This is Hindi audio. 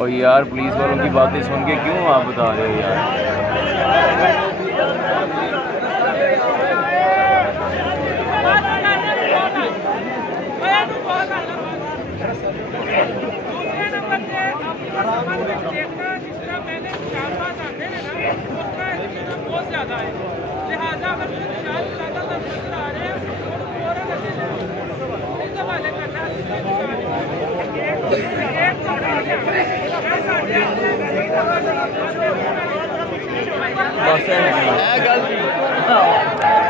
और यार पुलिस वालों की बातें सुन के क्यों आप बता रहे हो यार। बहुत ज्यादा है, लिहाजा अगर निशान ज्यादा नजर आ रहे हैं बस है गलती।